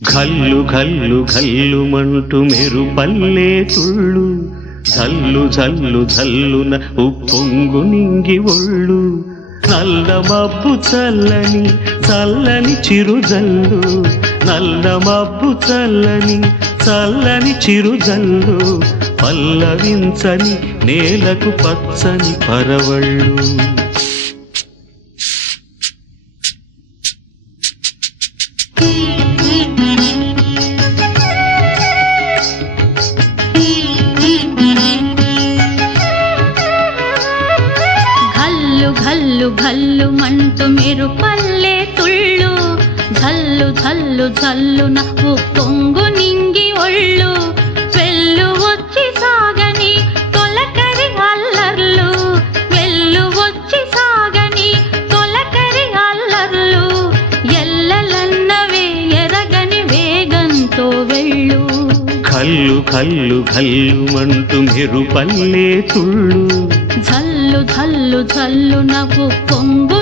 ఘల్లు ఘల్లు ఘల్లుమంటూ మెరుపల్లే తుళ్ళు, జల్లు జల్లు జల్లున ఉప్పొంగు నింగి ఒళ్ళు. నల్ల మబ్బు చల్లని చల్లని చిరుజల్లు, నల్ల మబ్బు చల్లని చల్లని చిరుజల్లు, పల్లవించని నేలకు పచ్చని పరవళ్ళు. ఘల్లు ఘల్లు మంటూ మెరుపల్లే తుళ్ళు, జల్లు జల్లు జల్లున ఉప్పొంగు నింగి ఒళ్ళు. వెళ్ళు వచ్చి సాగని తొలకరి అల్లర్లు, వెళ్ళు వచ్చి సాగని తొలకరి అల్లర్లు. ఎల్లలన్నవే ఎరగని వేగంతో వెళ్ళు. కల్లు కల్లు కల్లుమంటూ మెరుపల్లే తుళ్ళు, జల్లు జల్లు జల్లున ఉప్పొంగు